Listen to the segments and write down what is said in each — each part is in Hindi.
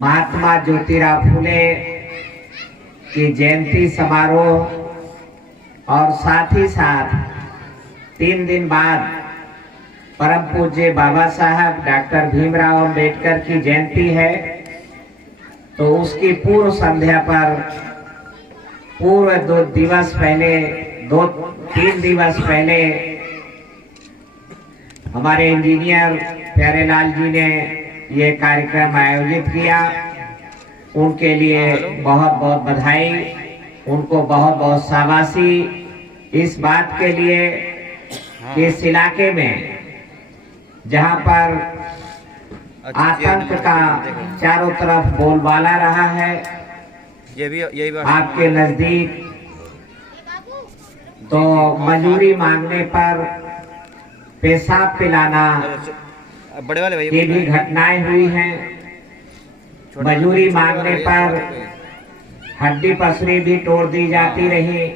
महात्मा ज्योतिराव फुले की जयंती समारोह और साथ ही साथ 3 दिन बाद परम पूज्य बाबा साहब डॉक्टर भीमराव अंबेडकर की जयंती है। तो उसकी पूर्व संध्या पर पूर्व 3 दिवस पहले हमारे इंजीनियर प्यारेलाल जी ने ये कार्यक्रम आयोजित किया। उनके लिए बहुत बहुत बधाई, उनको बहुत बहुत शाबाशी इस बात के लिए कि इस इलाके में जहां पर आतंक का चारों तरफ बोलबाला रहा है, यही आपके नजदीक तो मजूरी मांगने पर पेशाब पिलाना ये भी घटनाएं हुई हैं। मजूरी मांगने पर हड्डी पसरी भी तोड़ दी जाती रही,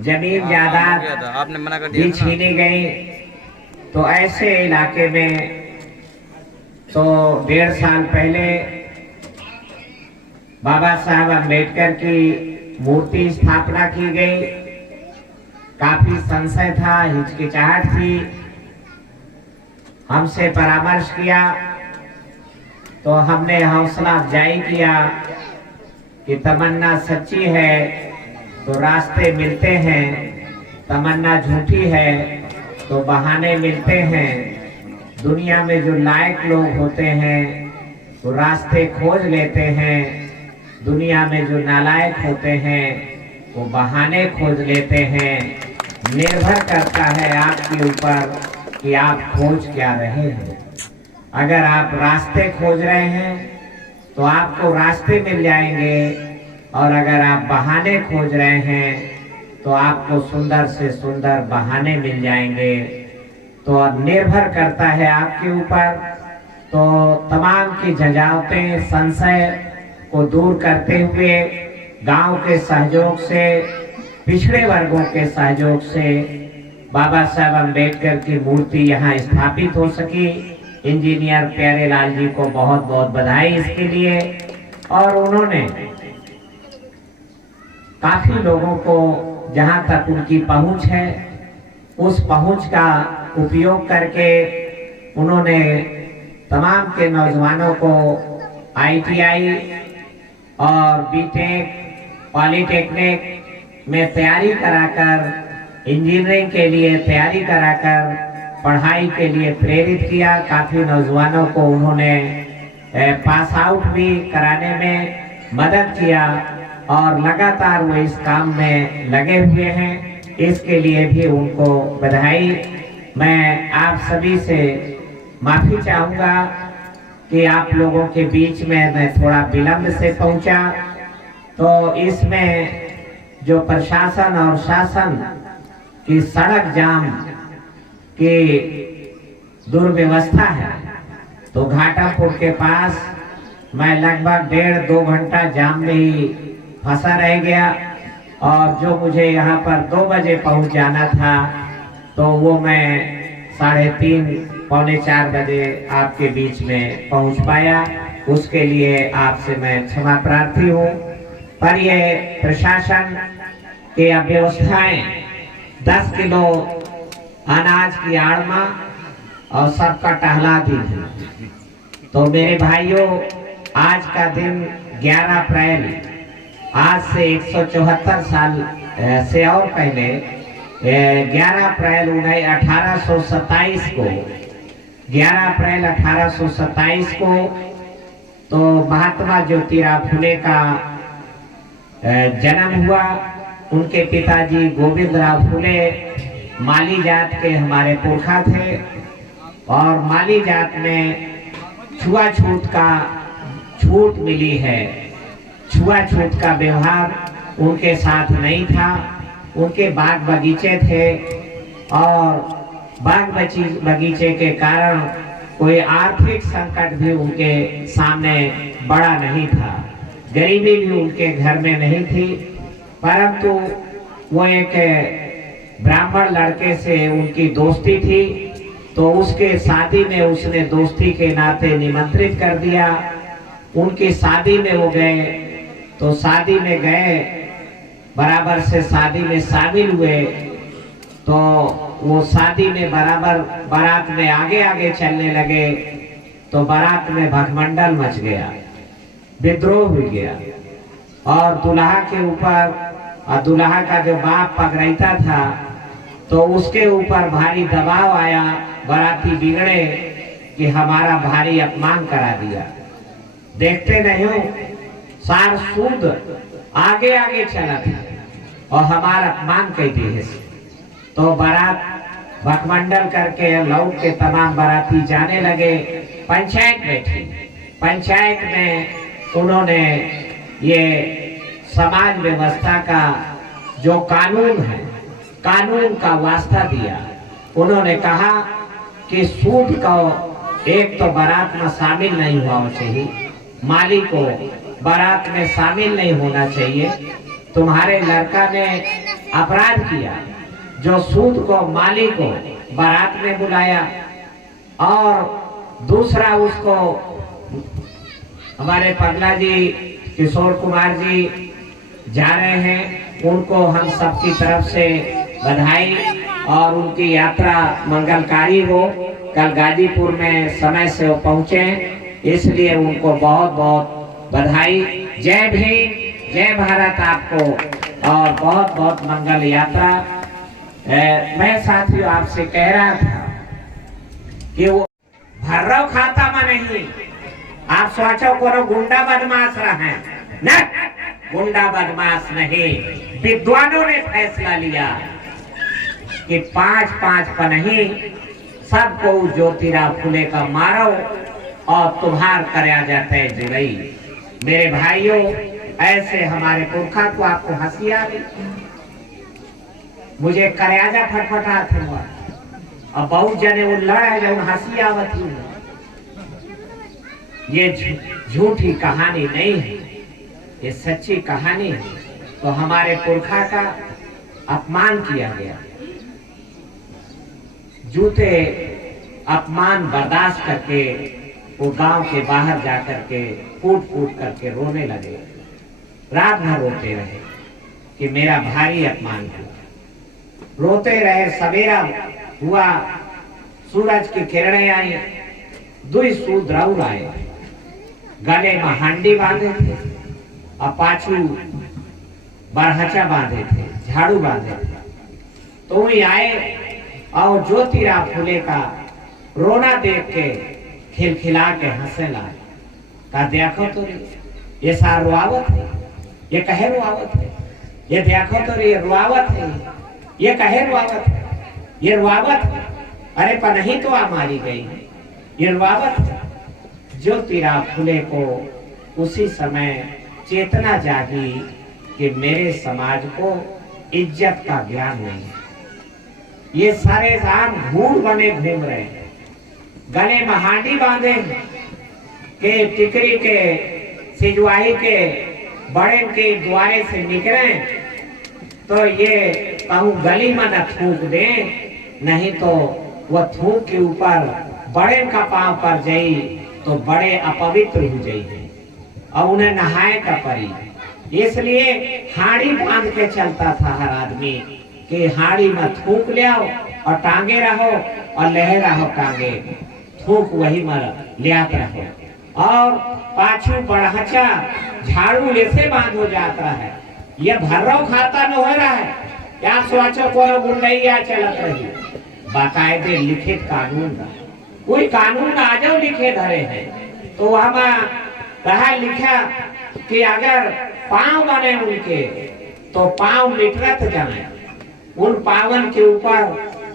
जमीन जायदाद भी छीनी गई। तो ऐसे इलाके में तो 1.5 साल पहले बाबा साहब अम्बेडकर की मूर्ति स्थापना की गई। काफी संशय था, हिचकिचाहट थी। हमसे परामर्श किया तो हमने हौसला अफजाई किया कि तमन्ना सच्ची है तो रास्ते मिलते हैं, तमन्ना झूठी है तो बहाने मिलते हैं। दुनिया में जो लायक लोग होते हैं वो रास्ते खोज लेते हैं, दुनिया में जो नालायक होते हैं वो बहाने खोज लेते हैं। निर्भर करता है आपके ऊपर कि आप खोज क्या रहे हैं। अगर आप रास्ते खोज रहे हैं तो आपको रास्ते मिल जाएंगे, और अगर आप बहाने खोज रहे हैं तो आपको सुंदर से सुंदर बहाने मिल जाएंगे। तो निर्भर करता है आपके ऊपर। तो तमाम की झंझावतें, संशय को दूर करते हुए गांव के सहयोग से, पिछड़े वर्गों के सहयोग से बाबा साहब अम्बेडकर की मूर्ति यहाँ स्थापित हो सकी। इंजीनियर प्यारेलाल जी को बहुत बहुत बधाई इसके लिए। और उन्होंने काफी लोगों को, जहाँ तक उनकी पहुंच है, उस पहुंच का उपयोग करके उन्होंने तमाम के नौजवानों को ITI और BTech, पॉलिटेक्निक में तैयारी कराकर, इंजीनियरिंग के लिए तैयारी कराकर पढ़ाई के लिए प्रेरित किया। काफी नौजवानों को उन्होंने पास आउट भी कराने में मदद किया और लगातार वो इस काम में लगे हुए हैं। इसके लिए भी उनको बधाई। मैं आप सभी से माफी चाहूंगा कि आप लोगों के बीच में मैं थोड़ा विलंब से पहुंचा। तो इसमें जो प्रशासन और शासन की सड़क जाम की दुर्व्यवस्था है, तो घाटापुर के पास मैं लगभग 1.5-2 घंटा जाम में ही फंसा रह गया। और जो मुझे यहाँ पर 2 बजे पहुँच जाना था, तो वो मैं 3:30 पौने 4 बजे आपके बीच में पहुँच पाया। उसके लिए आपसे मैं क्षमा प्रार्थी हूँ। पर ये प्रशासन के अव्यवस्थाएं 10 किलो अनाज की आड़ में और सबका टहला दी। तो मेरे भाइयों, आज का दिन 11 अप्रैल, आज से 174 साल से और पहले 11 अप्रैल 1827 को 11 अप्रैल 1827 को तो महात्मा ज्योतिराव फुले का जन्म हुआ। उनके पिताजी गोविंदराव फुले माली जात के हमारे पुरखा थे, और माली जात में छुआछूत का छूट मिली है। छुआछूत का व्यवहार उनके साथ नहीं था। उनके बाग बगीचे थे, और बाग बगीचे के कारण कोई आर्थिक संकट भी उनके सामने बड़ा नहीं था। गरीबी भी उनके घर में नहीं थी, परंतु वो एक ब्राह्मण लड़के से उनकी दोस्ती थी। तो उसके शादी में उसने दोस्ती के नाते निमंत्रित कर दिया। उनकी शादी में वो गए, तो शादी में गए, बराबर से शादी में शामिल हुए, तो वो शादी में बराबर बारात में आगे आगे चलने लगे, तो बारात में भगमंडल मच गया, विद्रोह हो गया, और दुल्हा के ऊपर, और दुल्हा का जो बाप पगड़ैता था, तो उसके ऊपर भारी दबाव आया, बाराती बिगड़े कि हमारा भारी अपमान करा दिया। देखते नहीं हो, सार सूद आगे आगे चला था और हमारा अपमान कह दिए। तो बारात भगमंडल करके लौट के तमाम बाराती जाने लगे। पंचायत बैठी, पंचायत में उन्होंने ये समाज व्यवस्था का जो कानून है, कानून का वास्ता दिया। उन्होंने कहा कि सूद का एक तो बारात में शामिल नहीं हुआ चाहिए, माली को बारात में शामिल नहीं होना चाहिए। तुम्हारे लड़का ने अपराध किया जो सूद को, माली को बारात में बुलाया, और दूसरा उसको हमारे पगला जी किशोर कुमार जी जा रहे हैं, उनको हम सबकी तरफ से बधाई और उनकी यात्रा मंगलकारी हो। कल गाजीपुर में समय से वो पहुंचे, इसलिए उनको बहुत बहुत बधाई। जय भीम, जय भारत आपको, और बहुत बहुत मंगल यात्रा। मैं साथियों आपसे कह रहा था कि वो भर्रव खाता में नहीं, आप सोचो को गुंडा बदमाश रहे न, गुंडा बदमाश नहीं। विद्वानों ने फैसला लिया कि 5-5 पर नहीं, सबको ज्योतिराव फुले का मारो और तुम्हार कराया जाता है जुड़ई। मेरे भाइयों, ऐसे हमारे पुरखा को आपको हंसी आ गई, मुझे करेजा फटफटात हुआ, और बहुत जने वो लड़े जब हंसी आवत ही। ये झूठी कहानी नहीं है, ये सच्ची कहानी है। तो हमारे पुरखा का अपमान किया गया, जूते अपमान बर्दाश्त करके वो गांव के बाहर जाकर के फूट फूट करके रोने लगे, रात भर रोते रहे कि मेरा भारी अपमान हुआ। रोते रहे, सवेरा हुआ, सूरज की किरणें आई, दुई सूद्रौर आए, गले में हांडी बांधे थे और पाछू बरहचा बांधे थे, झाड़ू बांधे थे। तो वही आए और ज्योतिराव फुले का रोना देख के खिलखिला के हंसे लाए। कहा देखो तो ये सार रुआवत है, ये कहे रुआवत है, ये देखो तो ये रुआवत है, ये कहे रुआवत है, ये रुआवत है। अरे पर नहीं तो आप मारी गई, ये रुआवत है। ज्योतिराव फुले को उसी समय चेतना जागी कि मेरे समाज को इज्जत का ज्ञान नहीं है। ये सारे राम घूर बने घूम रहे हैं, गले में हांडी बांधे के टिकरी के सिजवाही के बड़े के द्वारे से निकले, तो ये कहूँ गली में न थूक दे, नहीं तो वह थूक के ऊपर बड़े का पांव पर जाई तो बड़े अपवित्र हो जाइए और उन्हें नहाए का पड़ी। इसलिए हाड़ी बांध के चलता था हर आदमी कि हाड़ी में थूक ले आओ और टांगे रहो और लह रहो टांगे, थूक वही में लियात रहो। और पाछू बढ़हचा झाड़ू ऐसे बांध हो जाता है, ये भर्रव खाता न हो रहा है। क्या सोचो को गुंडैया चलत रही, बाकायदे लिखित कानून का, कोई कानून आ जाओ लिखे धरे हैं। तो वहां कहा लिखा कि अगर पांव बने उनके तो पांव मिटरत जाए, उन पावन के ऊपर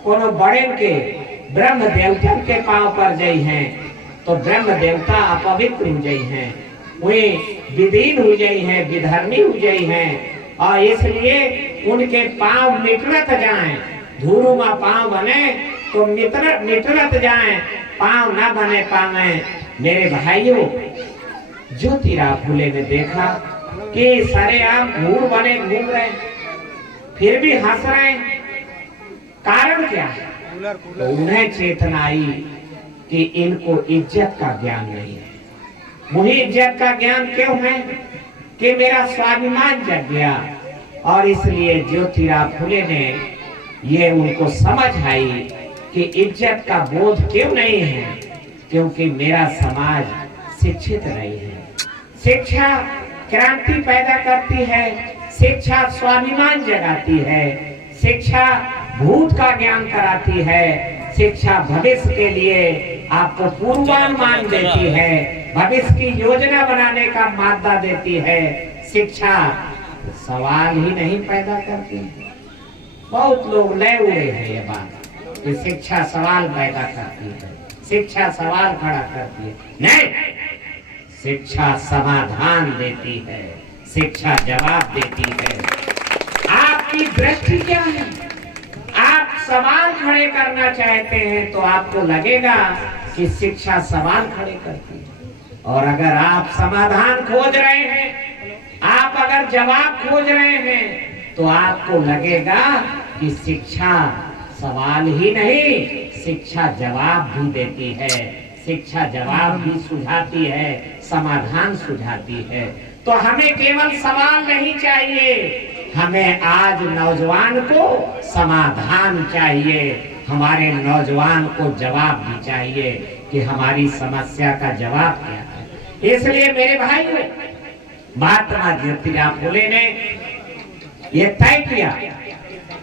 कोनो बड़े के ब्रह्म देवता के पांव पर जाई हैं तो ब्रह्म देवता अपवित्र हो जाई हैं, वे विदीन हो जाई हैं, विधर्मी हो जाई हैं। और इसलिए उनके पांव मिटरत जाए, धूरू में पांव बने तो मिटरत जाए, पांव ना बने पावे। मेरे भाइयों, ज्योतिराव फुले ने देखा कि सरेआम घूर बने घूम रहे, फिर भी हंस रहे, कारण क्या है? तो उन्हें चेतना आई कि इनको इज्जत का ज्ञान नहीं है, मुझे इज्जत का ज्ञान क्यों है कि मेरा स्वाभिमान जग गया, और इसलिए ज्योतिराव फुले ने ये उनको समझ आई कि इज्जत का बोध क्यों नहीं है, क्योंकि मेरा समाज शिक्षित नहीं है। शिक्षा क्रांति पैदा करती है, शिक्षा स्वाभिमान जगाती है, शिक्षा भूत का ज्ञान कराती है, शिक्षा भविष्य के लिए आपको पूर्वानुमान देती है, भविष्य की योजना बनाने का मादा देती है। शिक्षा सवाल ही नहीं पैदा करती। बहुत लोग नए उड़े हैं ये बात कि शिक्षा सवाल पैदा करती है, शिक्षा सवाल खड़ा करती है। नहीं, शिक्षा समाधान देती है, शिक्षा जवाब देती है। आपकी दृष्टि क्या है? आप सवाल खड़े करना चाहते हैं तो आपको लगेगा कि शिक्षा सवाल खड़े करती है, और अगर आप समाधान खोज रहे हैं, आप अगर जवाब खोज रहे हैं, तो आपको लगेगा कि शिक्षा सवाल ही नहीं, शिक्षा जवाब भी देती है, शिक्षा जवाब भी सुझाती है, समाधान सुझाती है। तो हमें केवल सवाल नहीं चाहिए, हमें आज नौजवान को समाधान चाहिए, हमारे नौजवान को जवाब भी चाहिए कि हमारी समस्या का जवाब क्या है। इसलिए मेरे भाई, महात्मा ज्योतिराव फुले ने ये तय किया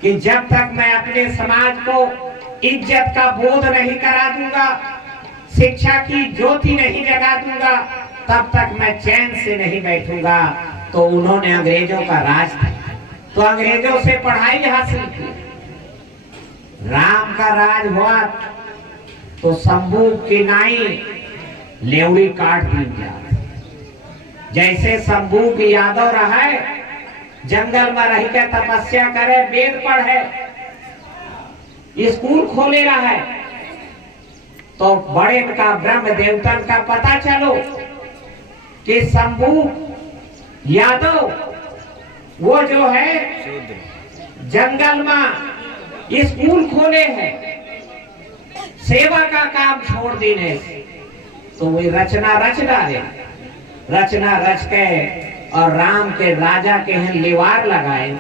कि जब तक मैं अपने समाज को इज्जत का बोध नहीं करा दूंगा, शिक्षा की ज्योति नहीं जगा दूंगा, तब तक मैं चैन से नहीं बैठूंगा। तो उन्होंने अंग्रेजों का राज था, तो अंग्रेजों से पढ़ाई हासिल की। राम का राज हुआ तो शंभू की नाई लेवड़ी काट दी जा। जैसे शंभू की यादव रहा है, जंगल में रह के तपस्या करे, वेद पढ़े, स्कूल खोले रहा है, तो बड़े का ब्रह्म देवतन का पता चलो कि शंभू यादव वो जो है जंगल में स्कूल खोले हैं, सेवा का काम छोड़ देने से, तो वही रचना रच डाले, रचना रच के और राम के राजा के हैं लिवार लगाए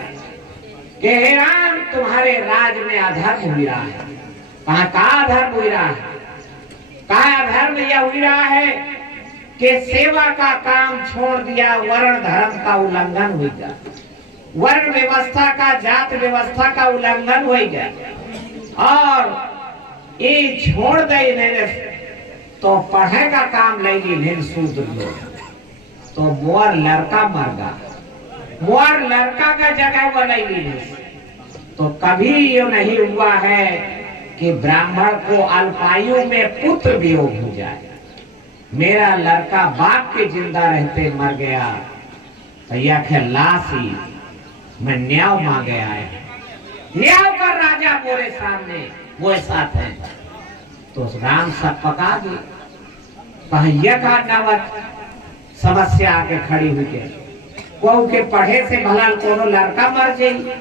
कि हे राम, तुम्हारे राज में अधर्म हुई रहा है। कहा का अधर्म हुई रहा है? कहा अधर्म यह हुई रहा है कि सेवा का काम छोड़ दिया, वर्ण धर्म का उल्लंघन हो गया, वर्ण व्यवस्था का, जात व्यवस्था का उल्लंघन हो गया, और ये छोड़ दे तो पढ़े का काम लेगी शूद्र लोग, तो मोर लड़का मर गया, मोर लड़का का जगह बनाई। तो कभी ये नहीं हुआ है कि ब्राह्मण को अल्पायु में पुत्र वियोग हो जाए। मेरा लड़का बाप के जिंदा रहते मर गया, तो यह लाशी मैं न्याय मांगे आया, न्याय कर राजा मोरे सामने वो साथ है। तो राम सब पका गए, पहिया का नावत समस्या आके खड़ी हुई के वो के पढ़े से भला कोनो लड़का मर जाये।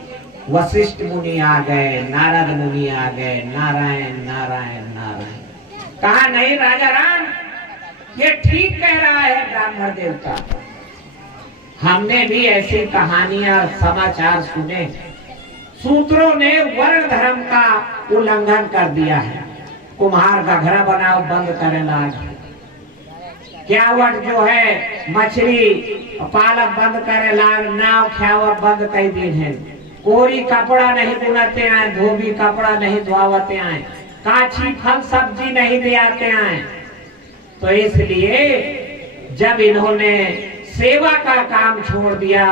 वशिष्ठ मुनि आ गए, नारद मुनि आ गए, नारायण नारायण नारायण। कहा नहीं राजा राम, ये ठीक कह रहा है ब्राह्मण देवता। हमने भी ऐसी कहानियां समाचार सुने, सूत्रों ने वर्ण धर्म का उल्लंघन कर दिया है। कुम्हार का घर बनाओ बंद करे लाग, क्यावट जो है मछली पालक बंद करे लाग, नाव ख्यावट बंद कर दी है, कोरी कपड़ा नहीं बुनाते आए, धोबी कपड़ा नहीं धोवाते आए, काची फल सब्जी नहीं ले आते आए। तो इसलिए जब इन्होंने सेवा का काम छोड़ दिया,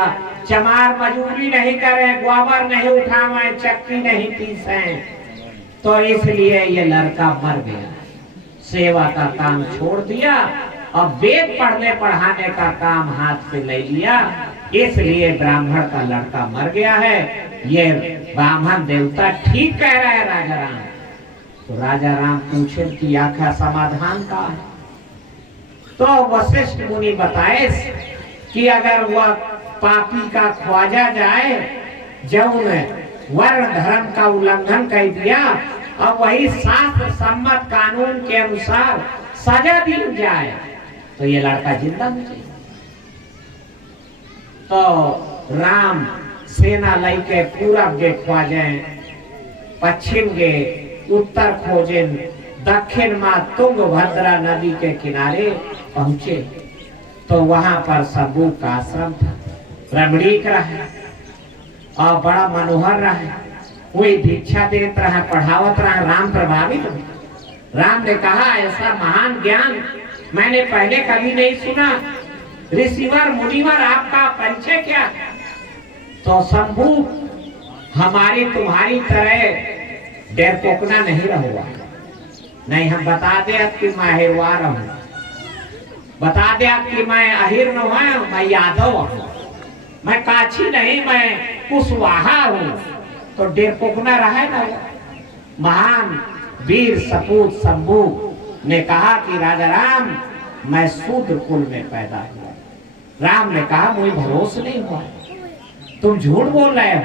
चमार मजूरी नहीं करे, गोबर नहीं उठावे, चक्की नहीं पीसे, तो इसलिए ये लड़का मर गया। सेवा का काम छोड़ दिया और वेद पढ़ने पढ़ाने का काम हाथ से ले लिया, इसलिए ब्राह्मण का लड़का मर गया है। ये ब्राह्मण देवता ठीक कह रहा है राजा राम। तो राजा राम पूछे कि आखिर समाधान का है? तो वशिष्ठ मुनि बताए कि अगर वह पापी का ख्वाजा जाए, जब वर्ण धर्म का उल्लंघन कर दिया और वही शास्त्र सम्मत कानून के अनुसार सजा दी जाए, तो ये लड़का जिंदा हो जाए। तो राम सेना लेके पूरब गे खोजे, पश्चिम गे, उत्तर खोजे, दक्षिण मां तुंगभद्रा नदी के किनारे पहुंचे। तो वहां पर सबू का आश्रम था, रमणीक रहा और बड़ा मनोहर रहा। कोई दीक्षा देते रहा, पढ़ावत रहा। राम प्रभावित हो। राम ने कहा ऐसा महान ज्ञान मैंने पहले कभी नहीं सुना। ऋषिवर मुनिवर आपका परिचय क्या? तो शंभू हमारी तुम्हारी तरह डेरपोकना नहीं रहूंगा। नहीं, हम बता दे कि मैं अहिरवार हूं, बता दे कि मैं अहिर न हूं, मैं यादव हूं, मैं काछी नहीं, मैं कुशवाहा हूं। तो डेरपोकना रहा ना। महान वीर सपूत शंभू ने कहा कि राजा राम मैं शूद्र कुल में पैदा हुआ। राम ने कहा मुझे भरोसा नहीं हुआ, तुम झूठ बोल रहे हो।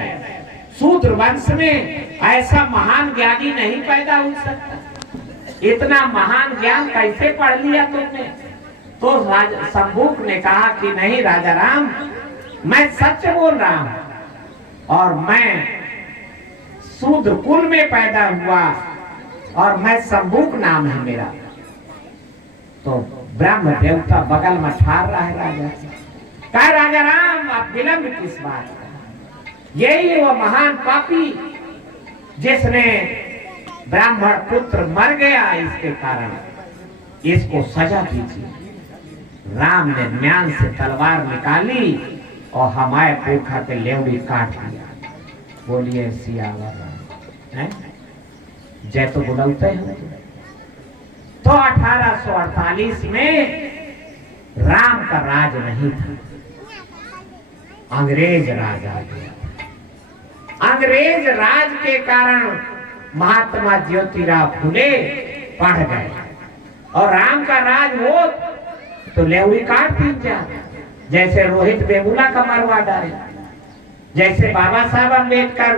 शूद्र वंश में ऐसा महान ज्ञानी नहीं पैदा हो सकता। इतना महान ज्ञान कैसे पढ़ लिया तुमने? तो शंभू ने कहा कि नहीं राजा राम, मैं सच बोल रहा हूं और मैं शूद्र कुल में पैदा हुआ और मैं शंभूक नाम है मेरा। तो ब्रह्म देवता बगल में ठार रहा है राजा। कहा राजा राम आप विलंब किस बात का? यही वो महान पापी जिसने ब्राह्मण पुत्र मर गया, इसके कारण इसको सजा दीजिए। राम ने म्यान से तलवार निकाली और हमारे पुरखा के लेवड़ी काट दिया। बोलिए सियावर राम। जय तो बुलाते हैं। तो 1848 में राम का राज नहीं था, अंग्रेज राज आ गया। अंग्रेज राज के कारण महात्मा ज्योतिराव फुले पढ़ गए और राम का राज हो तो लेवड़ी काट दी जाए। जैसे रोहित बेबुला का मरवा डाले, जैसे बाबा साहब अम्बेडकर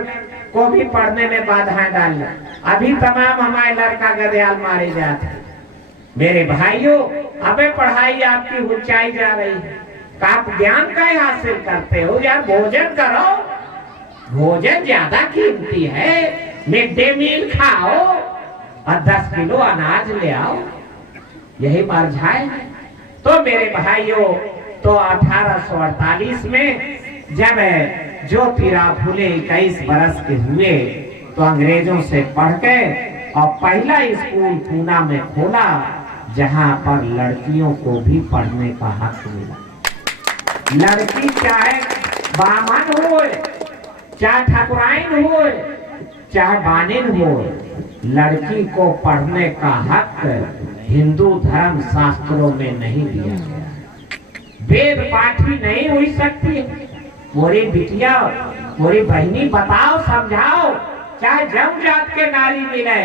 को भी पढ़ने में बाधाएं डालना। अभी तमाम हमारे लड़का गदयाल मारे जाते। मेरे भाइयों, अबे पढ़ाई आपकी ऊंचाई जा रही है, आप ज्ञान का हासिल करते हो यार, भोजन करो। भोजन ज्यादा कीमती है, मिड डे मील खाओ और 10 किलो अनाज ले आओ, यही मरझाए। तो मेरे भाइयों, तो 1848 में जब ज्योतिराव फुले 21 बरस के हुए तो अंग्रेजों से पढ़ के और पहला स्कूल पूना में खोला, जहां पर लड़कियों को भी पढ़ने का हक मिला। लड़की चाहे ब्राह्मण हो, चाहे ठाकुराइन हो, चाहे बानिन हो, लड़की को पढ़ने का हक हिंदू धर्म शास्त्रों में नहीं दिया गया। वेद पाठी नहीं हुई सकती। मोरी बिटिया, मोरी बहनी, बताओ, समझाओ, चाहे जम जात के नारी मिले,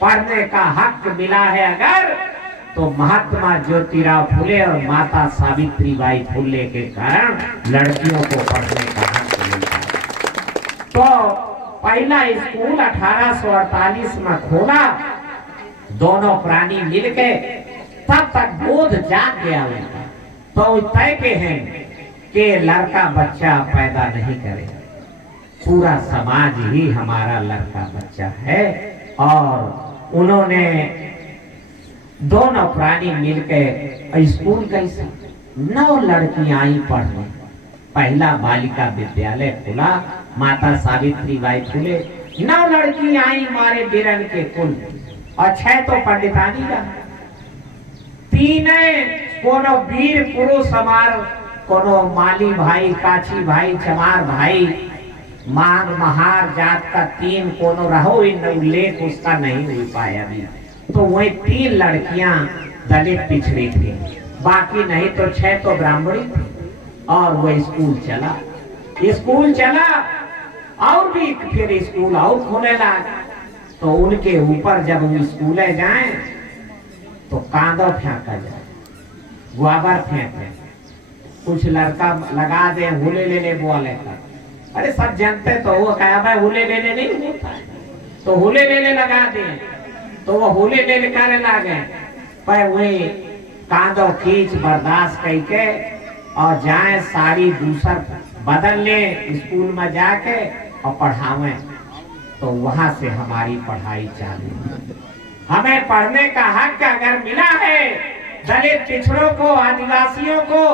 पढ़ने का हक मिला है अगर, तो महात्मा ज्योतिराव फुले और माता सावित्रीबाई फुले के कारण लड़कियों को पढ़ने का हक मिला। तो पहला स्कूल 1848 में खोला, दोनों प्राणी मिलके, तब तक बोध जाग गया उनका। तो तय के हैं कि लड़का बच्चा पैदा नहीं करेगा, पूरा समाज ही हमारा लड़का बच्चा है। और उन्होंने दोनों प्राणी मिलकर स्कूल कैसे 9 लड़कियां आई पढ़ने। पहला बालिका विद्यालय खुला, माता सावित्रीबाई फुले, 9 लड़की आई मारे बिरन के कुल और 6 तो पंडितानी का। 3 कोनो वीर पुरुष हमार, कोनो माली भाई, काची भाई, चमार भाई, मांग महार जात का 3 कोनो रहो, उल्लेख उसका नहीं हो पाया भी। तो वही 3 लड़कियां दलित पिछड़ी थी, बाकी नहीं तो 6 तो ब्राह्मणी थी। और वो स्कूल चला और भी फिर स्कूल और खोले लगा। तो उनके ऊपर जब वो स्कूले जाए तो कांदो फेंका जाए, गुआबर फेंके, कुछ लड़का लगा दे हुले लेने बोले का। अरे सब जानते तो वो कहा भाई हुले लेने नहीं होता है, तो हुले लेने लगा दे, तो वो हुले लेने करे लगे। पर वही कांदो खींच बर्दाश्त करके और जाए साड़ी दूसर बदल ले स्कूल में जाके और पढ़ावे, तो वहां से हमारी पढ़ाई चालू। हमें पढ़ने का हक अगर मिला है, दलित पिछड़ों को, आदिवासियों को,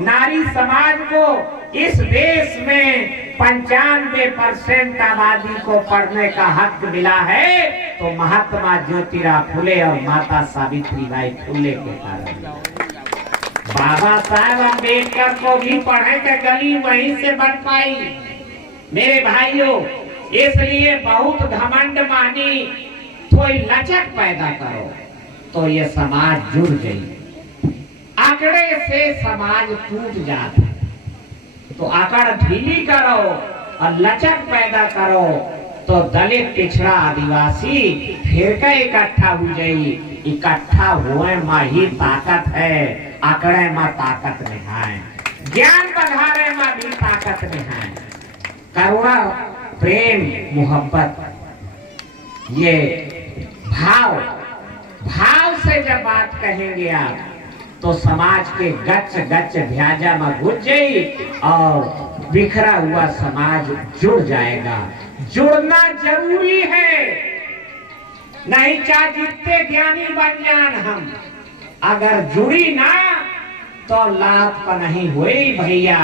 नारी समाज को, इस देश में 95% आबादी को पढ़ने का हक मिला है, तो महात्मा ज्योतिराव फुले और माता सावित्रीबाई फुले के कारण। बाबा साहब अम्बेडकर को भी पढ़े के गली वहीं से बन पाई मेरे भाइयों। इसलिए बहुत घमंड मानी, थोड़ी लचक पैदा करो तो ये समाज जुड़ गई। आंकड़े से समाज टूट जाता, तो आंकड़ ढीली करो और लचक पैदा करो तो दलित पिछड़ा आदिवासी फिर का इकट्ठा हो जाई। इकट्ठा हुए माँ ही ताकत है, आंकड़े माँ ताकत नहीं है, ज्ञान बढ़ाने माँ भी ताकत नहीं है। करुणा, प्रेम, मोहब्बत, ये भाव से जब बात कहेंगे आप, तो समाज के गच गच भ्याजा में घुस जाई और बिखरा हुआ समाज जुड़ जाएगा। जुड़ना जरूरी है, नहीं चाहे जितने ज्ञानी बन जान हम, अगर जुड़ी ना तो लाभ का नहीं हुई भैया,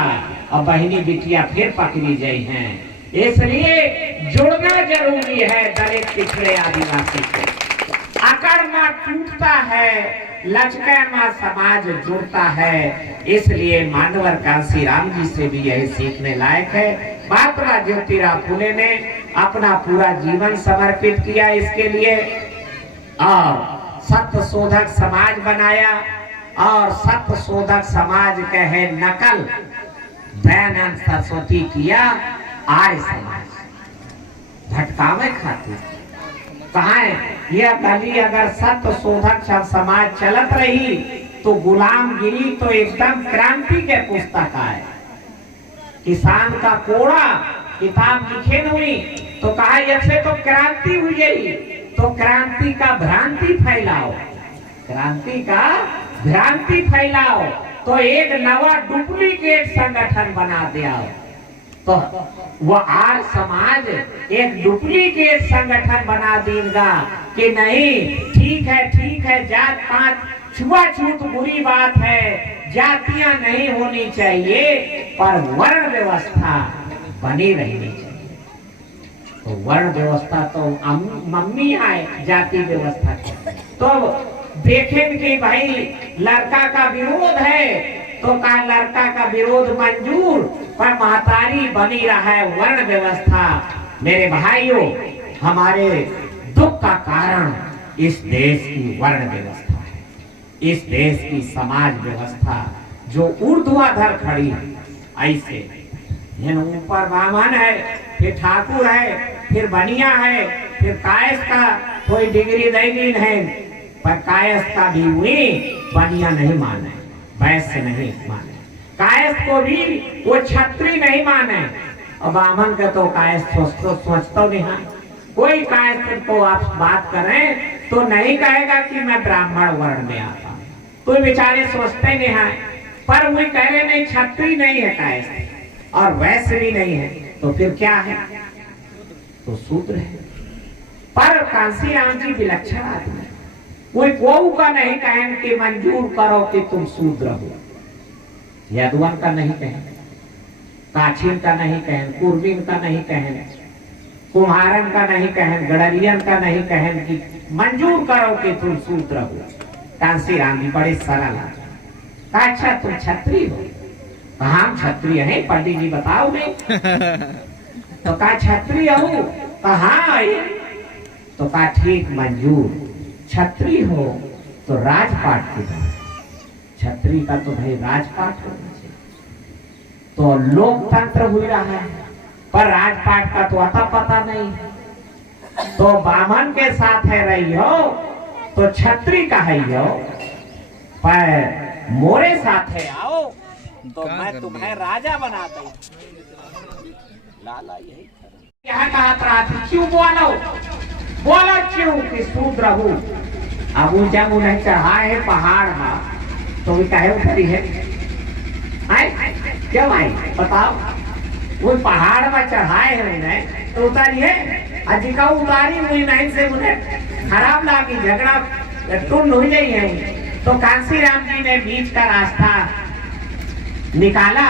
और बहनी बिटिया फिर पकड़ी जाई हैं। इसलिए जुड़ना जरूरी है दलित पिछड़े आदिवासी को। अकड़ माँ टूटता है, लचके माँ समाज जुड़ता है। इसलिए मानवर कांसी राम जी से भी यही सीखने लायक है। महात्मा ज्योतिराव फुले ने अपना पूरा जीवन समर्पित किया इसके लिए, और सत्य शोधक समाज बनाया। और सत्य शोधक समाज के है नकल दयानंद सरस्वती किया आर्य समाज भटकावे खातिर। कहा है यह गली अगर सत्य शोधक समाज चलत रही तो गुलामगिरी तो एकदम क्रांति के पुस्तक है। किसान का कोड़ा किताब लिखे हुई तो कहा ऐसे तो क्रांति हुई गई, तो क्रांति का भ्रांति फैलाओ, क्रांति का भ्रांति फैलाओ, तो एक नवा डुप्लीकेट संगठन बना दिया। तो वो आर्य समाज एक डुप्लीकेट संगठन बना देगा कि नहीं ठीक है जात पात छुआछूत बुरी बात है, जातियां नहीं होनी चाहिए, पर वर्ण व्यवस्था बनी रहनी चाहिए। तो वर्ण व्यवस्था तो मम्मी है जाति व्यवस्था। तो देखें कि भाई लड़का का विरोध है तो का लड़का का विरोध मंजूर, पर महतारी बनी रहा है वर्ण व्यवस्था। मेरे भाइयों, हमारे दुख का कारण इस देश की वर्ण व्यवस्था है, इस देश की समाज व्यवस्था जो ऊर्ध्वाधर खड़ी है। ऐसे ऊपर ब्राह्मण है, फिर ठाकुर है, फिर बनिया है, फिर कायस्थ का कोई डिग्री नहीं है, पर कायस्थ का भी हुई बनिया नहीं माने, वैश्य नहीं माने, कायस्थ को भी वो छत्री नहीं माने, और ब्राह्मण का तो कायस्थ सोचता नहीं है। कोई कायस्थ को आप बात करें तो नहीं कहेगा कि मैं ब्राह्मण वर्ण में आता हूँ, कोई बेचारे सोचते नहीं है। पर वो कह रहे नहीं छत्री नहीं है कायस्थ और वैश्य भी नहीं है, तो फिर क्या है? तो शूद्र है। पर कांसी राम जी विलक्षण आदमी, कोई को का नहीं कहें कि मंजूर करो कि तुम शूद्र हो। यदुवन का नहीं कहें, काछीन का नहीं कहें, कुर्मीन का नहीं कहें, कुम्हारन का नहीं कहें, गड़रियन का नहीं कहें कि मंजूर करो कि तुम शूद्र हो। कांसी राम जी बड़े सरल है। अच्छा तुम क्षत्रिय हो? कहा हम क्षत्रिय हैं, पंडित जी बताओ नहीं। तो कहा क्षत्रिय हो? कहा तो कहा ठीक मंजूर, छत्री हो तो राजपाट की बात, छत्री का तो भाई राजपाट होना चाहिए। तो लोकतंत्र हुई रहा है, पर राजपाट का तो अता पता नहीं है। तो ब्राह्मण के साथ है रही हो तो छत्री का है हो, पर मोरे साथ है आओ तो मैं तुम्हें राजा बना दूं। लाला यही यहाँ कहा क्यों बोलो क्यों कि शूद्र हूँ। अब ऊंचा नहीं चढ़ा है पहाड़ में, तो भी काहे उतरी है? आए क्यों आई बताओ? वो पहाड़ में चढ़ाए हैं उन्हें तो उतारी है, अजी का उतारी हुई नहीं से उन्हें खराब लगी, झगड़ा टून हो गई है। तो कांसीराम जी ने बीच का रास्ता निकाला।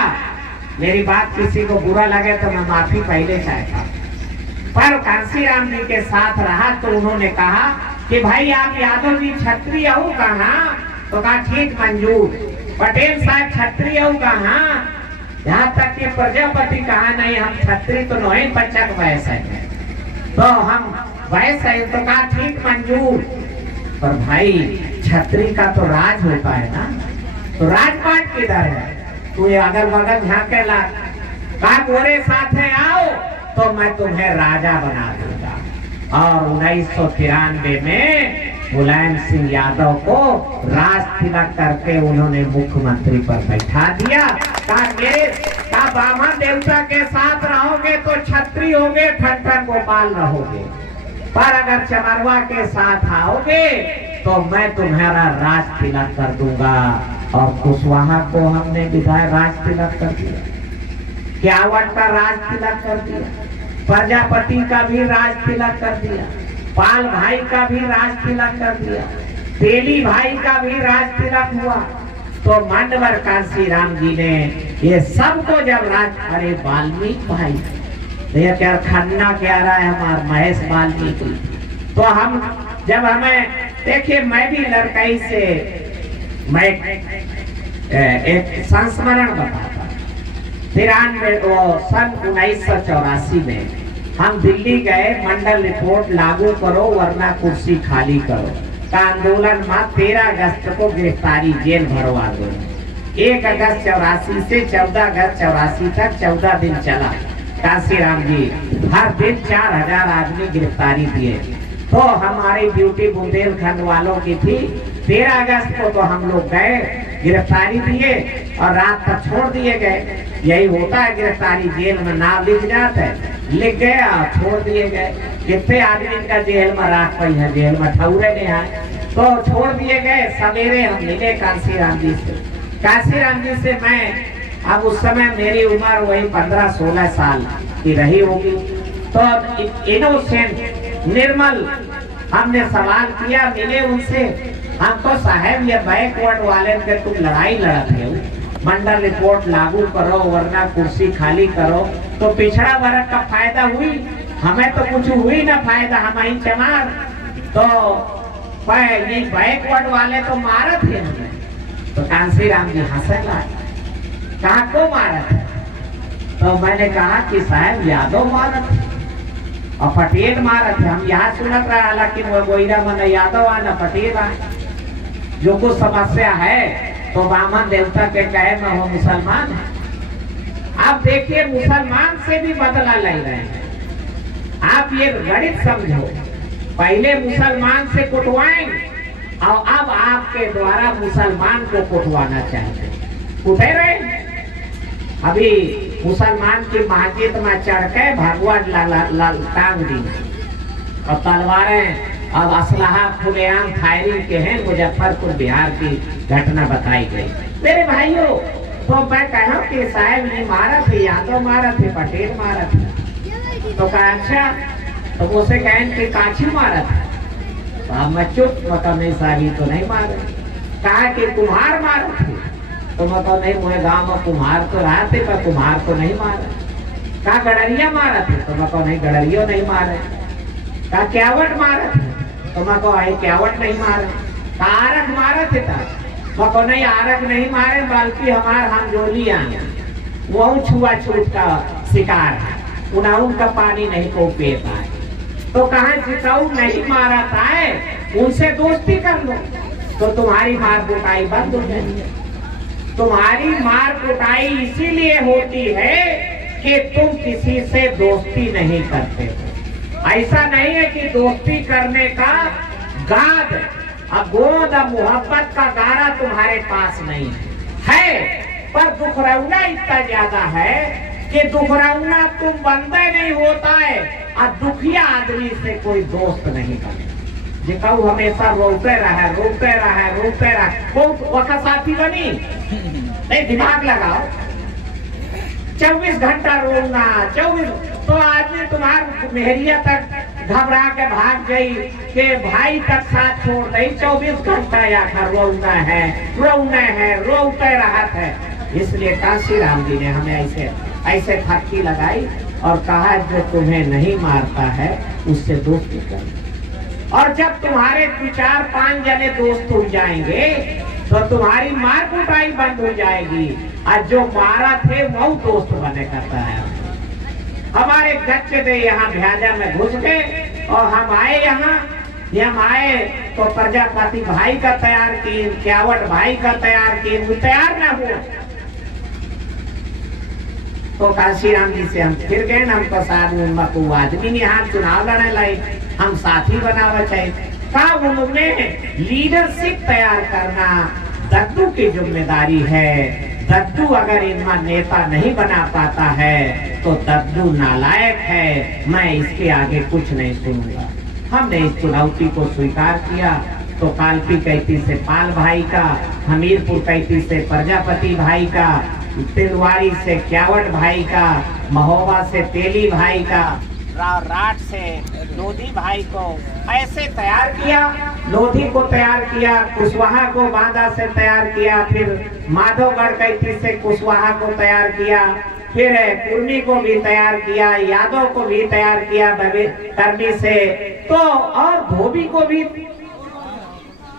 मेरी बात किसी को बुरा लगे तो मैं माफी पहले चाहता, पर कांसीराम जी के साथ रहा तो उन्होंने कहा कि भाई आप यादव जी क्षत्रिय हो कहाँ? तो कहा ठीक मंजूर। पटेल साहब क्षत्रिय हो कहाँ? यहाँ तक कि प्रजापति कहा नहीं हम क्षत्रिय तो नहीं, बच्चक वैसे है तो हम वैसे है। तो कहा ठीक मंजूर, पर भाई क्षत्रिय का तो राज होता है ना, तो राजपाट किधर है? तू अगल बगल झांके ला, कहा गोरे साथ है आओ तो मैं तुम्हें राजा बना दूंगा। और 1993 में मुलायम सिंह यादव को राज तिलक करके उन्होंने मुख्यमंत्री पर बैठा दिया। कहा मेरे का ब्राह्मण देवता के साथ रहोगे तो क्षत्रिय होगे, ठट्ठन गोपाल रहोगे, पर अगर चमरवा के साथ आओगे तो मैं तुम्हारा राज तिलक कर दूंगा। और कुशवाहा को हमने विधायक राज तिलक कर दिया, क्यावट का राज तिलक कर दिया, प्रजापति का भी राज तिलक कर दिया, पाल भाई का भी राज तिलक कर दिया, तेली भाई का भी राज तिलक हुआ। तो मांडवर कांसीराम जी ने ये सबको जब राज, अरे वाल्मीकि भाई भैया क्या खन्ना क्या रहा है हमारा महेश वाल्मीकि। तो हम जब हमें देखिए, मैं भी लड़काई से मैं एक संस्मरण बताता। 1984 में हम दिल्ली गए, मंडल रिपोर्ट लागू करो वरना कुर्सी खाली करो का आंदोलन में 13 अगस्त को गिरफ्तारी जेल भरवा दो। 1 अगस्त 84 से 14 अगस्त 84 तक 14 दिन चला। कांसीराम जी हर दिन 4000 आदमी गिरफ्तारी दिए। तो हमारी ड्यूटी बुंदेलखंड वालों की थी। 13 अगस्त को तो हम लोग गए, गिरफ्तारी दिए और रात तक छोड़ दिए गए। यही होता है गिरफ्तारी, जेल में नाम लिख जाता है, लिख गया छोड़ दिए गए। कितने आदमी का जेल में राख पाई है, जेल में ठौरे नहीं है तो छोड़ दिए गए। सवेरे हम मिले कांसीराम जी से। कांसीराम जी से मैं, अब उस समय मेरी उम्र वही 15-16 साल की रही होगी। तो इनोसेंट निर्मल हमने सवाल किया, मिले उनसे। हम तो साहब ये बैकवर्ड वाले के तुम लड़ाई लड़ते हो, मंडल रिपोर्ट लागू करो वरना कुर्सी खाली करो, तो पिछड़ा वर्ग का फायदा हुई, हमें तो कुछ हुई ना फायदा, हम ही चमार। तो ये बैकवर्ड वाले तो मारा थे हमें। तो कांसीराम जी हंसे लगे, कहा को मारा था? तो मैंने कहा कि साहब यादव मारा थे और पटेल मारा थे। हम यहाँ सुनत रहा, हालांकि गोईरा मन यादव आना पटेल आ, जो कुछ समस्या है तो ब्राह्मण देवता के कहे में हो मुसलमान है। आप देखिए मुसलमान से भी बदला ले रहे हैं। आप ये गणित समझो, पहले मुसलमान से कुटवाएंगे और अब आपके द्वारा मुसलमान को कुटवाना चाहते हैं। कुटे रहे अभी मुसलमान की मस्जिद में चढ़ के भगवा टांग दी और तलवारें अब असलाहा खुलेआम फायरिंग के हैं। मुजफ्फरपुर बिहार की घटना बताई गई। मेरे भाइयों, तो मैं कहा कि साहब ये मारा थे, यादव मारा थे, पटेल मारा थे। तो कहा अच्छा, तो उसे कहें कि काछी मारा था। तो अब मैं चुप, मतलब नहीं साहब तो नहीं मारे। कहा कि कुम्हार मारा थे, तो मतलब नहीं, मुझे गांव में कुम्हार तो रहा थे पर कुम्हार को नहीं मारा। कहा गडरिया मारा थे, तो मतलब नहीं, गडरियो नहीं मारे। कहा क्यावट मारा थे, तो मैं को क्यावट नहीं मारे। कहा आरख मारा थे, तो नहीं आरख नहीं मारे, बल्कि हमारे हम जोली आए वो छुआछूत का शिकार है, उनका पानी नहीं को पी पाए। तो कहा जिताऊ नहीं मारा था उनसे दोस्ती कर लो तो तुम्हारी मार कुटाई बंद हो जाएगी। तुम्हारी मार कुटाई इसीलिए होती है कि तुम किसी से दोस्ती नहीं करते। ऐसा नहीं है कि दोस्ती करने का गाद, गोद मोहब्बत का गारा तुम्हारे पास नहीं है, पर दुखरौना इतना ज्यादा है कि दुखरौना तुम बंदे नहीं होता है और दुखिया आदमी से कोई दोस्त नहीं बने। जे कहू हमेशा रोते रहे बहुत वक्त साथी बनी नहीं, दिमाग लगाओ। 24 घंटा रोना, 24 तो आदमी तुम्हार मेहरिया तक घबरा के भाग गई कि भाई तक साथ छोड़ दे। 24 घंटा या रोना है रोते रहत है। इसलिए काशी राम जी ने हमें ऐसे फटकी लगाई और कहा जो तुम्हें नहीं मारता है उससे दोस्ती कर। और जब तुम्हारे 2-4-5 जने दोस्त हो जाएंगे तो तुम्हारी मार कुटाई बंद हो जाएगी। और जो मारा थे वो दोस्त बने करता है। हमारे गच्चे दे यहाँ भ्याजा में घुस गए और हम आए तो प्रजापति भाई का तैयार किए, क्यावट भाई का तैयार किए, वो तैयार ना हुआ तो काशी राम जी से हम फिर गए। हमको साथ में आदमी ने हाथ चुनाव लड़ने लाई, हम साथी बनावा चाहिए। कहा उन्होंने लीडरशिप तैयार करना दद्दू की जिम्मेदारी है। दद्दू अगर इनमें नेता नहीं बना पाता है तो दद्दू नालायक है, मैं इसके आगे कुछ नहीं सुनूंगा। हमने इस चुनौती को स्वीकार किया तो कालपी कैती से पाल भाई का, हमीरपुर कैती से प्रजापति भाई का, तिलवाड़ी से क्यावट भाई का, महोबा से तेली भाई का, राठ से लोधी भाई को ऐसे तैयार किया। लोधी को तैयार किया, कुशवाहा को बांदा से तैयार किया, फिर माधवगढ़ कैथी से कुशवाहा को तैयार किया, फिर कुर्मी को भी तैयार किया, यादव को भी तैयार किया करनी से, तो और धोबी को भी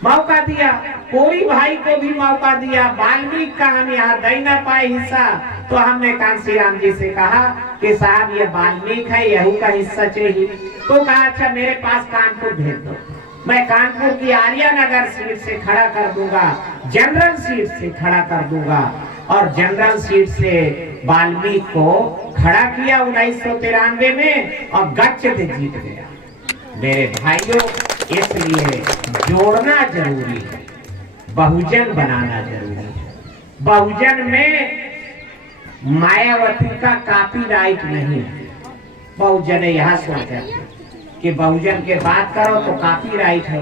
मौका दिया, कोरी भाई को भी मौका दिया। वाल्मीकि का हम यहाँ दे न पाए हिस्सा तो हमने कांसी राम जी से कहा कि साहब ये वाल्मीकि है, यहू का हिस्सा चाहिए। तो कहा अच्छा मेरे पास कानपुर भेज दो, मैं कानपुर की आर्यनगर सीट से खड़ा कर दूंगा, जनरल सीट से खड़ा कर दूंगा। और जनरल सीट से वाल्मीकि को खड़ा किया 1993 में और गच्च से जीत गया। मेरे भाइयों, इसलिए जोड़ना जरूरी है, बहुजन बनाना जरूरी है। बहुजन में मायावती का कॉपीराइट नहीं है। बहुजन यहाँ सोचा कि बहुजन के बात करो तो कॉपीराइट है,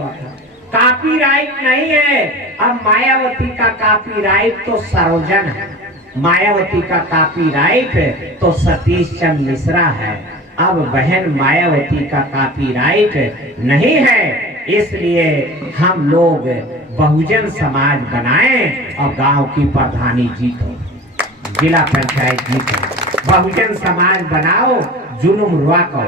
कॉपीराइट नहीं है। अब मायावती का कॉपीराइट तो सरोजन है, मायावती का कॉपीराइट तो सतीश चंद्र मिश्रा है। अब बहन मायावती का कॉपीराइट नहीं है। इसलिए हम लोग बहुजन समाज बनाएं और गांव की प्रधानी जीतो, जिला पंचायत जीतो। बहुजन समाज बनाओ, जुलुम रुआको,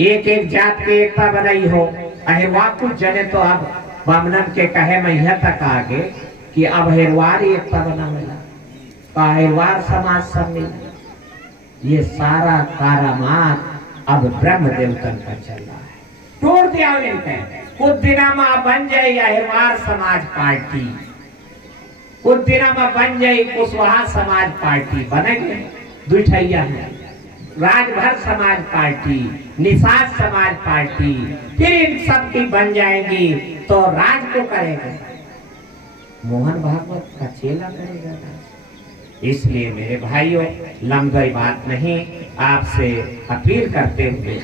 एक जात के एकता बनाई हो। अहिरवा कुछ जने तो अब बामनन के कहे में यह तक आगे कि अब अहिरवार एकता बनावेला, अहिरवार समाज सम्मिलन, ये सारा कारामात अब ब्रह्म देवतन का चल रहा है। तोड़ दिया इनके। कुछ दिना में बन जाए अहिरवार समाज पार्टी, कुछ दिना में बन जाए कुशवाहा समाज पार्टी, बनेंगे दुठैया है, राजभर समाज पार्टी, निषाद समाज पार्टी, फिर इन सब की बन जाएंगी तो राज को करेगा मोहन भागवत का चेला करेगा। इसलिए मेरे भाइयों, लंबी बात नहीं, आपसे अपील करते हुए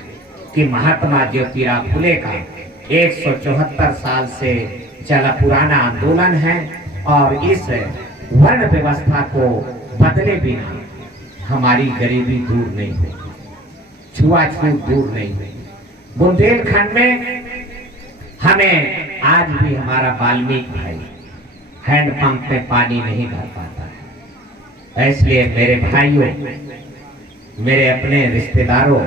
कि महात्मा ज्योतिराव फुले का 174 साल से चला पुराना आंदोलन है और इस वर्ण व्यवस्था को बदले बिना हमारी गरीबी दूर नहीं हुई, छुआछूत दूर नहीं हुई। बुंदेलखंड में हमें आज भी हमारा वाल्मीकि भाई हैंडपंप में पानी नहीं भर पाता है। इसलिए मेरे भाइयों, मेरे अपने रिश्तेदारों,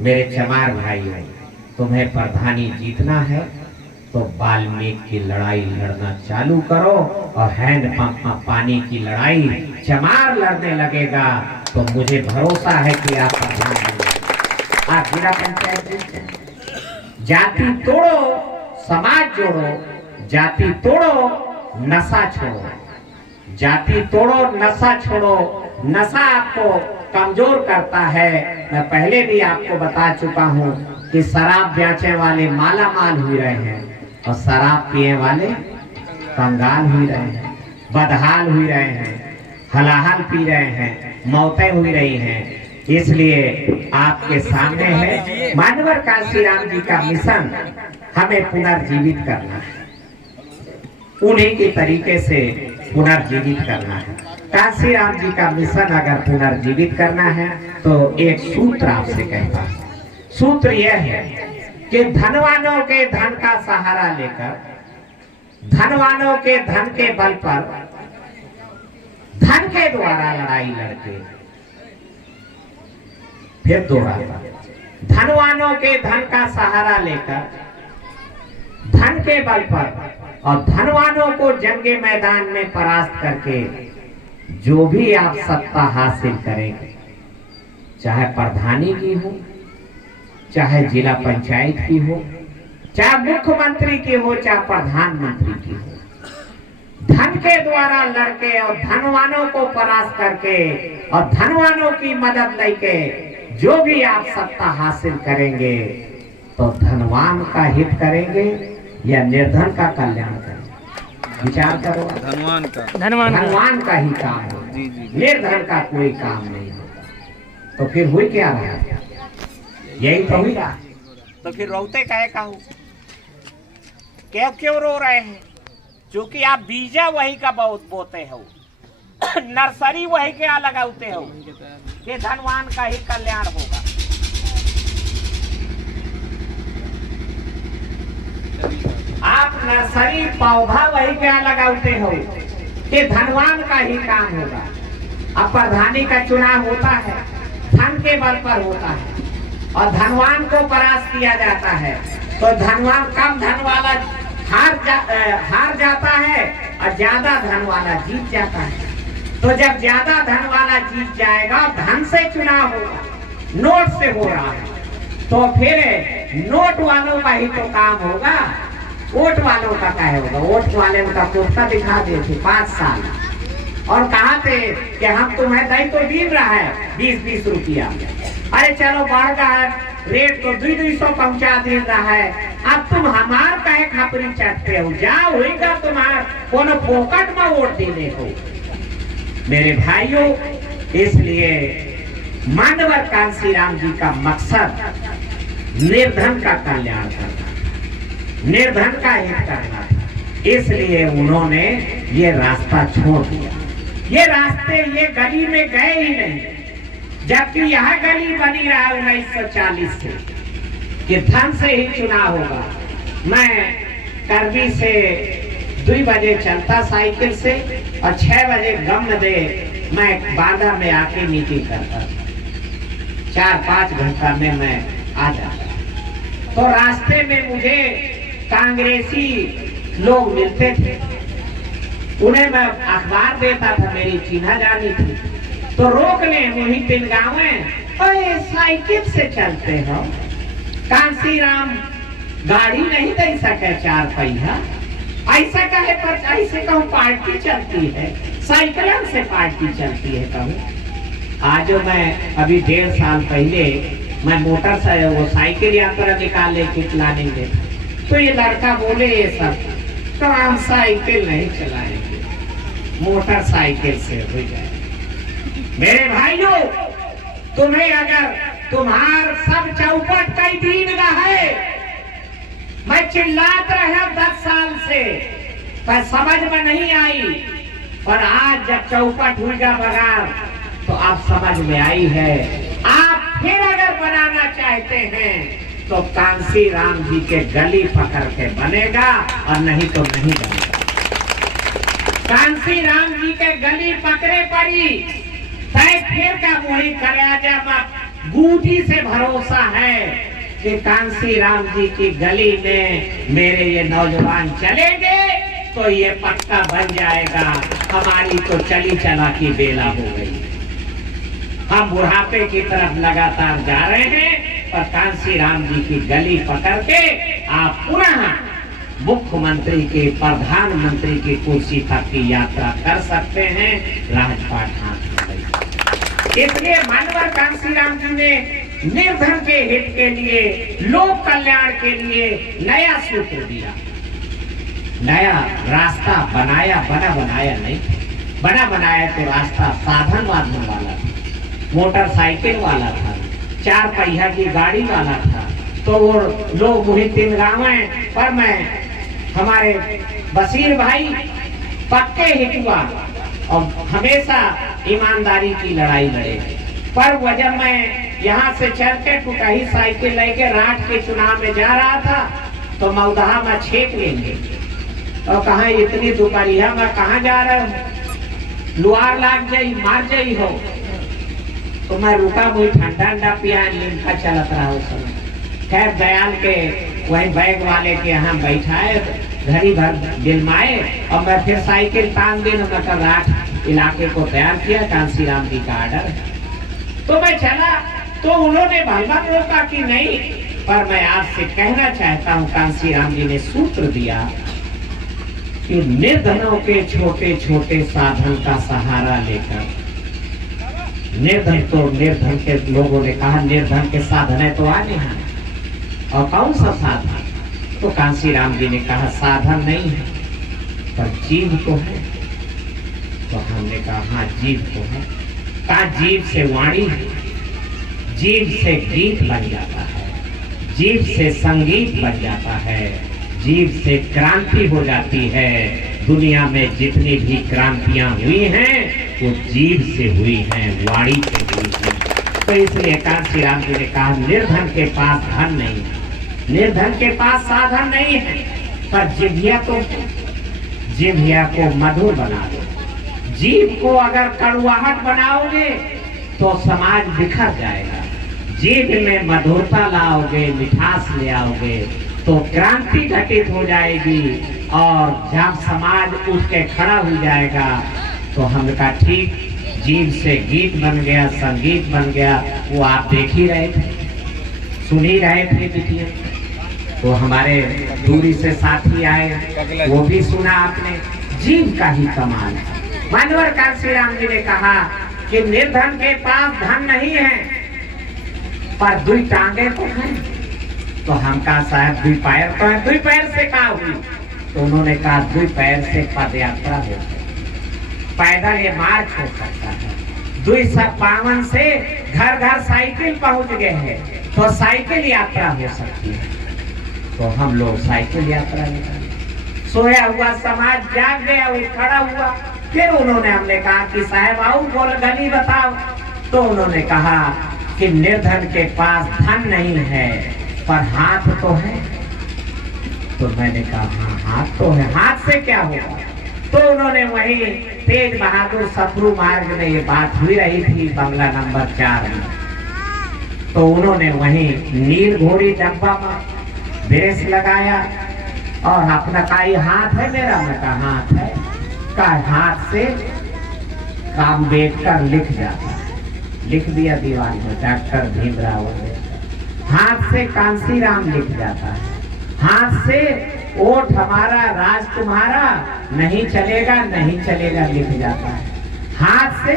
मेरे चमार भाइयों, तुम्हें प्रधानी जीतना है तो वाल्मीकि की लड़ाई लड़ना चालू करो और हैंडपंप में पानी की लड़ाई चमार लड़ने लगेगा तो मुझे भरोसा है कि आप प्रधान, आप जिला पंचायत जाति तोड़ो समाज जोड़ो, जाति तोड़ो नशा छोड़ो, जाति तोड़ो नशा छोड़ो। नशा आपको कमजोर करता है। मैं पहले भी आपको बता चुका हूँ कि शराब बेचने वाले माला माल हुए रहे हैं और शराब पिए वाले कंगाल हुए रहे हैं, बदहाल हुए रहे हैं, हलाहल पी रहे हैं, मौतें हुई रही हैं। इसलिए आपके सामने है मानवर कांशीराम जी का मिशन, हमें पुनर्जीवित करना है, उन्हीं के तरीके से पुनर्जीवित करना है। कांशीराम जी का मिशन अगर पुनर्जीवित करना है तो एक सूत्र आपसे कहता हूं। सूत्र यह है कि धनवानों के धन का सहारा लेकर, धनवानों के धन के बल पर, धन के द्वारा लड़ाई लड़के, फिर दोहराता, धनवानों के धन का सहारा लेकर, धन के बल पर और धनवानों को जंगे मैदान में परास्त करके जो भी आप सत्ता हासिल करेंगे, चाहे प्रधानी की हो, चाहे जिला पंचायत की हो, चाहे मुख्यमंत्री की हो, चाहे प्रधानमंत्री की हो, धन के द्वारा लड़के और धनवानों को परास्त करके और धनवानों की मदद लेके जो भी आप सत्ता हासिल करेंगे तो धनवान का हित करेंगे या निर्धन का कल्याण करेंगे? विचार करो। धनवान का ही काम हो, निर्धन का कोई काम नहीं होगा। तो फिर हुई क्या रहा? यही तो हुई। तो फिर रोते कहे कहूँ, क्यों रो रहे हैं? क्योंकि आप बीजा वही का बहुत बोते हो, नर्सरी वही के यहाँ लगाते हो कि धनवान का ही कल्याण होगा। आप नर्सरी पौधा वही के यहाँ लगाते हो कि धनवान का ही काम होगा। अब प्रधानी का चुनाव होता है, धन के बल पर होता है और धनवान को परास्त किया जाता है, तो धनवान कम धन वाला हार जाता है और ज्यादा धन वाला जीत जाता है। तो जब ज्यादा धन वाला जीत जाएगा, धन से चुनाव होगा, नोट से हो रहा है, तो फिर नोट वालों का ही तो काम होगा, वोट वालों का क्या होगा? वोट वाले का पोस्टर दिखा दिए थे 5 साल और कहा थे कि हम तुम्हें दायित्व तो दी रहा है 20-20 रुपया, अरे चलो बढ़ गया रेट तो 200 पहुंचा दे रहा है, अब तुम हमार कहे खपरी चटते हो, जाओ होगा तुम्हारा कोनो पोकट में वोट देने को। मेरे भाइयों, इसलिए मानवर कांशीराम जी का मकसद निर्धन का कल्याण करना, निर्धन का हित करना, इसलिए उन्होंने ये रास्ता छोड़ दिया। ये रास्ते ये गली में गए ही नहीं, जबकि यह गली बनी रहा 1940 से कि धन से ही चुनाव होगा। मैं करबी से 2 बजे चलता साइकिल से और 6 बजे गम दे मैं बांदा में आके मीटिंग करता, 4-5 घंटा में मैं आ जाता। तो रास्ते में मुझे कांग्रेसी लोग मिलते थे, उन्हें मैं अखबार देता था, मेरी चिन्हा जानी थी, तो रोक ले वही 3 गाँव में, साइकिल से चलते हो, कांशीराम गाड़ी नहीं दे सके 4 पहिया, ऐसा कहे पर ऐसे कहूँ पार्टी चलती है, साइकिल से पार्टी चलती है कहूँ। आज मैं अभी 1.5 साल पहले मैं मोटरसाइकिल यात्रा निकालने की प्लानिंग में, तो ये लड़का बोले ये सब तो हम साइकिल नहीं चलाएंगे, मोटरसाइकिल से हो जाए। मेरे भाइयों, तुम्हें अगर तुम्हार सब चौपट कई दिन रहे, मैं चिल्लात रहा 10 साल से, पर समझ में नहीं आई, पर आज जब चौपट हुईगा बगार तो आप समझ में आई है। आप फिर अगर बनाना चाहते हैं तो कांशीराम जी के गली पकड़ के बनेगा और नहीं तो नहीं बनेगा। कांशीराम जी के गली पकड़े पड़ी तय फिर का मोही कराजा बूटी से भरोसा है कि कांशीराम जी की गली में मेरे ये नौजवान चलेंगे तो ये पक्का बन जाएगा। हमारी तो चली चला की बेला हो गई, हम बुढ़ापे की तरफ लगातार जा रहे हैं, पर कांशीराम जी की गली पकड़ के आप पुनः मुख्यमंत्री के प्रधानमंत्री की कुर्सी तक की यात्रा कर सकते हैं। राजपाट हाथ में, इसलिए मानवर कांशीराम जी ने निर्धन के हित के लिए, लोक कल्याण के लिए नया सूत्र दिया, नया रास्ता बनाया। बना बनाया नहीं, बना बनाया तो रास्ता साधन बांधने वाला था, मोटरसाइकिल वाला था, 4 पहिया की गाड़ी वाला था। तो वो लोग वही 3 गाँव हैं, पर मैं हमारे बशीर भाई पक्के हितुआ और हमेशा ईमानदारी की लड़ाई लड़े। पर वो जब मैं यहाँ से चल के टूटही साइकिल लेके रात के चुनाव में जा रहा था तो मौदहा में छेक लेंगे और कहा इतनी दोपहरिया में कहाँ जा रहे हो, लुहार लाग जाई, मार जाई हो। तो मैं रुका, मुझे ठंडा पिया, नींद चलत रहा उस समय। खैर दयाल के वही बैग वाले के यहाँ बैठाए, घड़ी भर गिलमाए और मैं फिर साइकिल तान दी। मैं कल रात इलाके को तैयार किया, कांसीराम जी का आर्डर है। तो मैं चला तो उन्होंने भलभल रोका कि नहीं, पर मैं आपसे कहना चाहता हूँ कांसीराम जी ने सूत्र दिया कि निर्धनों के छोटे छोटे साधन का सहारा लेकर, निर्धन तो निर्धन के लोगों ने कहा निर्धन के साधन है तो आने हैं, और कौन सा साधन? तो कांसीराम जी ने कहा साधन नहीं है पर जीव तो है। तो हमने कहा हाँ जीव तो है। कहा जीव से वाणी है, जीव से गीत बन जाता है, जीव से संगीत बन जाता है, जीव से क्रांति हो जाती है। दुनिया में जितनी भी क्रांतियां हुई हैं वो जीव से हुई हैं, वाणी से हुई हैं। तो इसलिए कांसीराम जी ने कहा निर्धन के पास धन नहीं, निर्धन के पास साधन नहीं है, पर जिभिया तो जिभिया को मधुर बना दो। जीव को अगर कड़वाहट बनाओगे तो समाज बिखर जाएगा। जीव में मधुरता लाओगे, मिठास ले आओगे तो क्रांति घटित हो जाएगी और जब समाज उठ के खड़ा हो जाएगा। तो हमने कहा ठीक, जीव से गीत बन गया, संगीत बन गया। वो आप देख ही रहे थे, सुन ही रहे थे बिटिया। तो हमारे दूरी से साथी आए, वो भी सुना आपने। जीव का ही कमाल है। मानवर कांसीराम जी ने कहा कि निर्धन के पास धन नहीं है पर 2 टांगे तो हैं। तो हम कहा साहब 2 पैर तो है, 2 पैर से कहा हुई? तो उन्होंने कहा 2 पैर से पद यात्रा हो, पैदल ये मार्च हो सकता है। 2 पावन से घर घर साइकिल पहुंच गए हैं तो साइकिल यात्रा हो सकती है। तो हम लोग साइकिल यात्रा निकाले। सोया हुआ समाज जाग गया, वो खड़ा हुआ। फिर उन्होंने हमने कहा कि साहब आओ बोल गली बताओ। तो उन्होंने कहा कि निर्धन के पास धन नहीं है पर हाथ तो है। तो मैंने कहा हाँ हाथ तो है, हाथ से क्या होगा? तो उन्होंने वही तेज बहादुर सफरू मार्ग में ये बात हुई रही थी, बंगला नंबर 4 में। तो उन्होंने वही नील घोड़ी डब्बा में बेस लगाया और अपना कहा हाथ है मेरा। मैं कहा हाथ है। का हाथ से काम बैठकर लिख जाता है, लिख दिया दीवार में डॉक्टर भीमराव अम्बेडकर। हाथ से कांसीराम लिख जाता है, हाथ से ओठ हमारा राज तुम्हारा नहीं चलेगा नहीं चलेगा लिख जाता है। हाथ से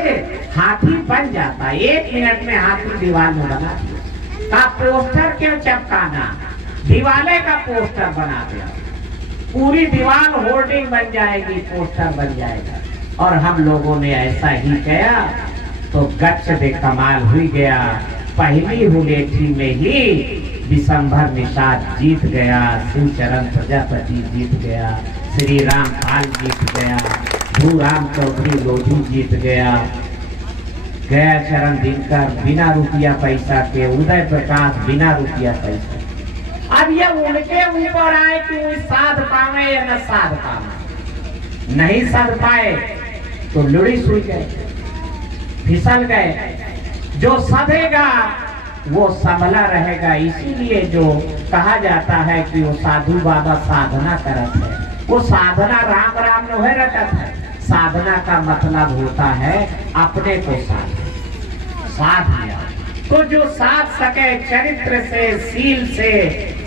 हाथी बन जाता है, 1 मिनट में हाथी दीवार में बना दिया। का पोस्टर क्यों चिपकाना, दीवाले का पोस्टर बना दिया, पूरी दीवार होर्डिंग बन जाएगी, पोस्टर बन जाएगा। और हम लोगों ने ऐसा ही किया तो गच्छ दे कमाल हुई गया। पहली हुलेठी में ही दिसंबर निषाद जीत गया, शिवचरण प्रजापति जीत गया, श्री राम पाल जीत गया, भूराम चौधरी लोधी जीत गया, गया चरण दिनकर बिना रुपया पैसा के, उदय प्रकाश बिना रुपया पैसा। अब ये उनके ऊपर आए कि वो साध पावे या न साध पावे। नहीं साध पाए तो लुड़ी सुई गए, फिसल गए। जो सधेगा वो संभला रहेगा। इसीलिए जो कहा जाता है कि वो साधु बाबा साधना करत है, वो साधना राम राम न है रखत है। साधना का मतलब होता है अपने को साध लिया। तो जो साध सके चरित्र से, सील से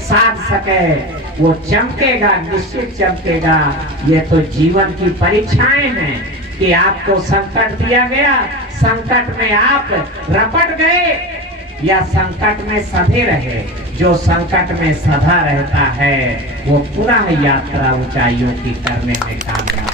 साध सके वो चमकेगा, निश्चित चमकेगा। ये तो जीवन की परीक्षाएं हैं कि आपको संकट दिया गया, संकट में आप रपट गए या संकट में सधे रहे। जो संकट में सधा रहता है वो पुनः यात्रा ऊंचाइयों की करने में कामयाब